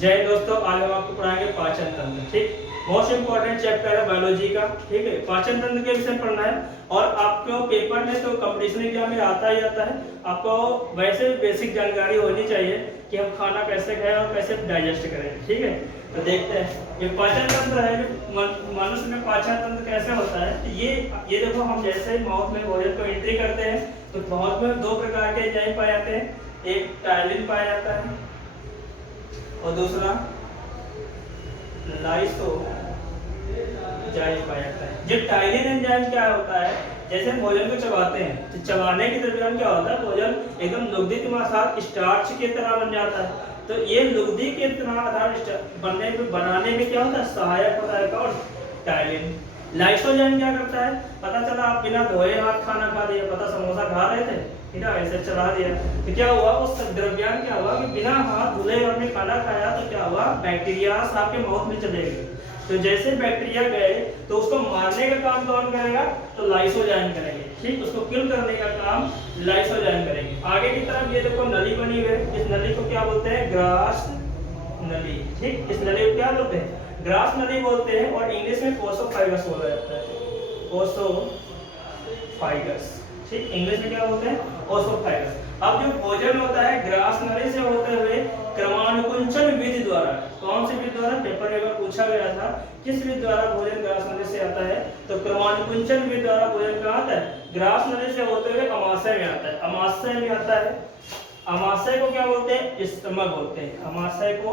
जय दोस्तों, आज हम आपको पढ़ाएंगे पाचन तंत्र। ठीक, मोस्ट इंपॉर्टेंट चैप्टर है बायोलॉजी का। ठीक है, पाचन तंत्र के विषय पढ़ना है। और आपको पेपर में तो कंपटीशन एग्जाम में आता ही आता है। आपको वैसे बेसिक जानकारी होनी चाहिए कि हम खाना कैसे खाएं और कैसे डाइजेस्ट करें। ठीक है, तो देखते हैं ये पाचन तंत्र है। मनुष्य में पाचन तंत्र कैसे होता है, तो ये देखो, हम जैसे माउथ में भोजन को एंट्री करते हैं तो माउथ में दो प्रकार के एंजाइम पाए जाते हैं। एक टाइलिन पाया जाता है और दूसरा लाइसोजाइम पाया जाता है। जो टाइलिन एंजाइम क्या होता है, जैसे हम भोजन को चबाते हैं तो चबाने के दरमियान क्या होता है, भोजन एकदम लुगदी के साथ स्टार्च की तरह बन जाता है। तो ये लुगदी के तरह आधार बनाने में क्या होता है, सहायक होता है कौन, टाइलिन। लाइसोजाइम क्या करता है, पता चला आप बिना धोए हाथ खाना खा लिया, पता समोसा खा रहे थे, ठीक है, ऐसे चला दिया तो क्या हुआ, उस द्रव्यमान क्या हुआ कि बिना हाथ धुले आपने खाना खाया तो क्या हुआ, बैक्टीरिया आपके माउथ में चले गए। तो जैसे बैक्टीरिया गए तो उसको मारने का काम कौन करेगा, तो लाइसोजाइम करेंगे। ठीक, उसको किल करने का काम लाइसोजाइम करेंगे। आगे की तरफ ये देखो नली बनी हुई है, इस नली को क्या बोलते हैं, ग्रास नली। ठीक, इस नली को क्या बोलते हैं, ग्रास नली बोलते हैं। और इंग्लिश में ओसोफाइगस बोला जाता है, ओसोफाइगस। ठीक, इंग्लिश में क्या बोलते हैं, ओसोफाइगस। अब जो भोजन होता है ग्रास नली से होते हुए क्रमानुकुंचन विधि द्वारा, कौन सी विधि द्वारा, पेपर में पूछा गया था किस विधि द्वारा भोजन ग्रास नली से आता है, तो क्रमानुकुंचन विधि द्वारा भोजन कहाँ आता है, ग्रास नली से होते हुए अमाशय में आता है। अमाशय में आता है। अमाशय को क्या बोलते हैं, स्टमक बोलते हैं। अमाशय को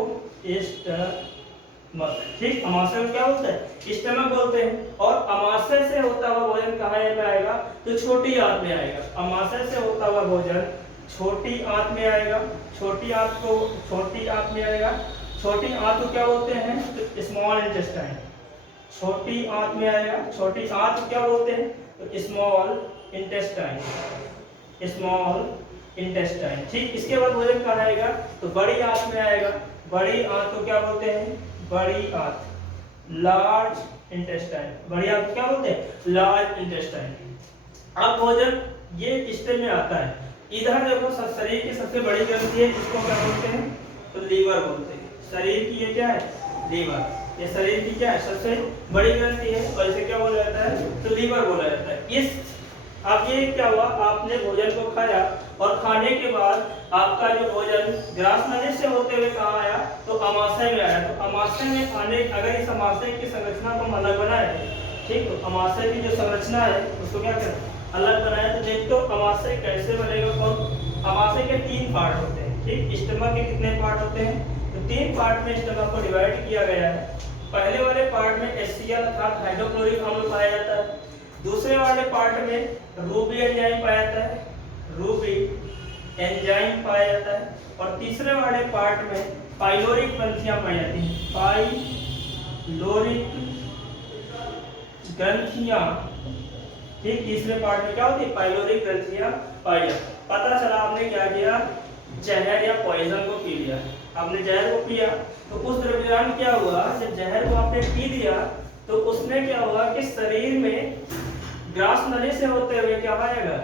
स्टमक। ठीक, अमाशय को क्या बोलते हैं, स्टमक बोलते हैं। और अमाशय से होता हुआ भोजन कहाँ में आएगा, तो छोटी आंत में आएगा। अमाशय से होता हुआ भोजन छोटी आंत में आएगा। छोटी आंत में आएगा। छोटी आंत को क्या बोलते हैं, तो स्मॉल इंटेस्टाइन। छोटी आंत में आएगा। छोटी आंत को क्या बोलते हैं, तो स्मॉल इंटेस्टाइन। Small intestine. ठीक, इसके बाद भोजन कहाँ आएगा, तो बड़ी आंत में आएगा। बड़ी आंत को क्या बोलते हैं, बड़ी आंत, लार्ज इंटेस्टाइन। बड़ी आंत क्या बोलते हैं, लार्ज इंटेस्टाइन। अब भोजन ये किस्ते में आता है। इधर देखो, शरीर की सबसे बड़ी ग्रंथि है, इसको क्या बोलते हैं, तो लीवर बोलते हैं। शरीर की ये क्या है, लीवर। ये शरीर की क्या है, सबसे बड़ी ग्रंथि है और इसे क्या बोला जाता है, तो लीवर बोला जाता है। अब ये क्या हुआ, आपने भोजन को खाया और खाने के बाद आपका जो भोजन ग्रास नली से होते हुए कहाँ आया, तो अमाशय में आया। तो अमाशय में आने, अगर इस अमाशय की संरचना को हम अलग बनाए, ठीक, तो अमाशय की जो संरचना है उसको क्या करें, अलग बनाए। तो देखो अमाशय कैसे बनेगा, कौन, अमाशय के 3 पार्ट होते हैं। ठीक, स्टमक के कितने पार्ट होते हैं, तो 3 पार्ट में स्टमक को डिवाइड किया गया है। पहले वाले पार्ट में HCl अर्थात हाइड्रोक्लोरिक अम्ल पाया जाता है। दूसरे वाले पार्ट में रूबी एंजाइम पाया जाता है, रूबी एंजाइम पाया जाता है। और तीसरे वाले पार्ट में पाइलोरिक ग्रंथियां पाई जाती हैं, पाइलोरिक ग्रंथियां। ठीक, तीसरे पार्ट में क्या होती है, पाइलोरिक ग्रंथियां पाई जाती है। पता चला आपने क्या किया, जहर या पॉइजन को पी लिया। आपने जहर को पिया तो उस दरमियान क्या हुआ, जब जहर को आपने पी लिया तो उसमें क्या हुआ कि शरीर में ग्रास नली से होते हुए क्या आएगा,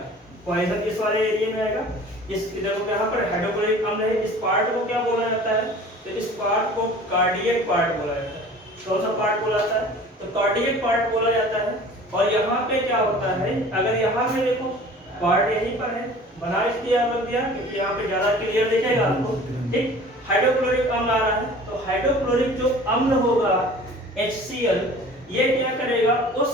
पॉइजन इस वाले एरिया में आएगा। इस देखो यहाँ पर हाइड्रोक्लोरिक अम्ल है, इस पार्ट को क्या बोला जाता है, तो इस पार्ट को कार्डियक पार्ट बोला जाता है। कौन सा पार्ट बोला जाता है, तो कार्डियक पार्ट बोला जाता है। और यहाँ पे क्या होता है, अगर यहाँ पे देखो पार्ट यहीं पर है, बना इसलिए आप दिया क्योंकि यहाँ पे ज्यादा क्लियर दिखेगा आपको। ठीक, हाइड्रोक्लोरिक अम्ल आ रहा है, तो हाइड्रोक्लोरिक जो अम्ल होगा HCl, ये क्या करेगा, उस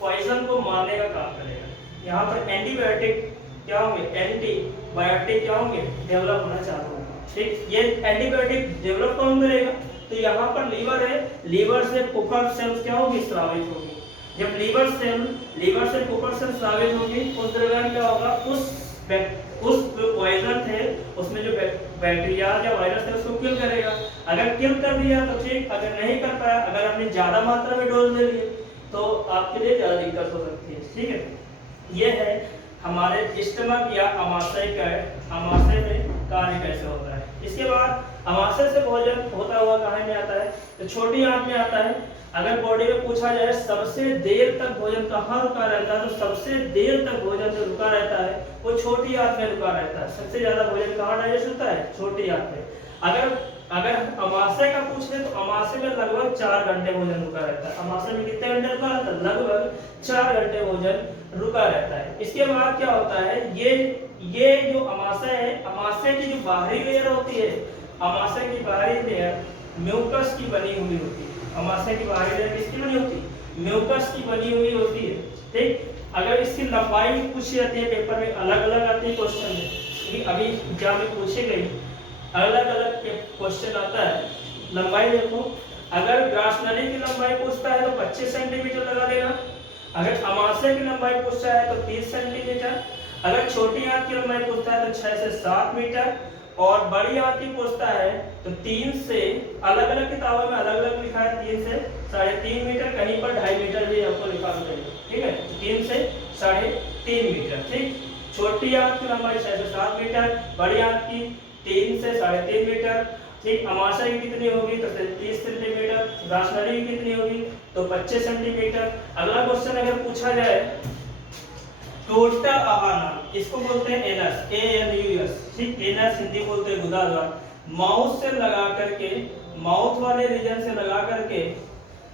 पॉइजन को मारने का काम करेगा। यहाँ पर एंटीबायोटिक क्या होंगे, एंटीबायोटिक क्या होंगे, डेवलप होना चालू होगा। ठीक, ये एंटीबायोटिक डेवलप कौन करेगा, तो यहाँ पर लीवर है, लीवर से पुफर सेल्स क्या होगी, स्रावित होगी। जब लीवर से पुफर सेल्स स्रावित होगी, उस दरमियान क्या होगा, उस जो पॉइजन थे उसमें जो बैक्टीरिया या वायरस है उसको किल करेगा। अगर किल कर दिया तो ठीक, अगर नहीं कर पाया, अगर आपने ज्यादा मात्रा में डोज ले लिए तो आपके लिए ज्यादा दिक्कत हो सकती है। ठीक है, ये है हमारे स्टमक या अमाशय में कार्य कैसे होता है। इसके बाद अमाशय से भोजन होता हुआ कहाँ में आता है, तो छोटी आंत में आता है। अगर बॉडी में पूछा जाए सबसे देर तक भोजन कहाँ रुका रहता है, तो सबसे देर तक भोजन जो रुका रहता है वो छोटी आंत में रुका रहता है। सबसे ज्यादा भोजन कहाँ डाइजेस्ट होता है, छोटी आंत में। अगर अगर अमाशय का पूछ ले तो अमाशय में लगभग 4 घंटे भोजन रुका रहता है। अमाशय में कितने घंटे रुका रहता है? लगभग 4 घंटे भोजन रुका रहता है। इसके बाद क्या होता है, ये जो अमाशय है, अमाशय की जो बाहरी लेयर होती है, अमाशय की बाहरी लेयर म्यूकस की बनी हुई होती है। अमाशय की बाहरी लेयर किसकी बनी होती है? म्यूकस की बनी हुई होती है। ठीक, अगर इसकी लंबाई पूछी जाती है पेपर में, अलग अलग आती है क्वेश्चन में, क्योंकि अभी एग्जाम में पूछी गई अलग अलग क्वेश्चन आता है। लंबाई देखो, अगर ग्रास नली की लंबाई पूछता है तो 25 सेंटीमीटर लगा देगा। अगर अमाशय की लंबाई पूछता है तो 30 सेंटीमीटर। अगर छोटी आंत की लंबाई पूछता है तो 6 से 7 मीटर। और बड़ी आंत की पूछता है तो 3 से, अलग अलग किताबों में अलग अलग लिखा है, 3 से 3.5 मीटर, कहीं पर 2.5 मीटर भी आपको लिखा होगा। ठीक है, 3 से 3.5 मीटर। ठीक, छोटी आंत की लंबाई 6 से 7 मीटर, बड़ी आंत की 3 से 3.5 मीटर। ठीक, अमाशय की कितनी होगी तो 30 सेंटीमीटर, ग्रास नली की कितनी होगी तो 25 सेंटीमीटर। अगला क्वेश्चन अगर पूछा जाए टोटल आहार नाम, इसको बोलते हैं एनस, ANUS। ठीक, एनस हिंदी बोलते हैं गुदाद्वार। माउथ से लगा करके, माउथ वाले रीजन से लगा करके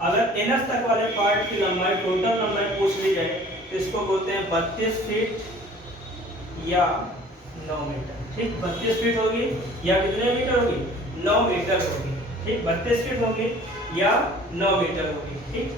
अगर एनस तक वाले पार्ट की लंबाई, टोटल लंबाई पूछ ली जाए तो इसको बोलते हैं 32 फीट या 9 मीटर। ठीक, 32 फीट होगी या कितने मीटर होगी? 9 मीटर होगी। ठीक, 32 फीट होगी या 9 मीटर होगी। ठीक,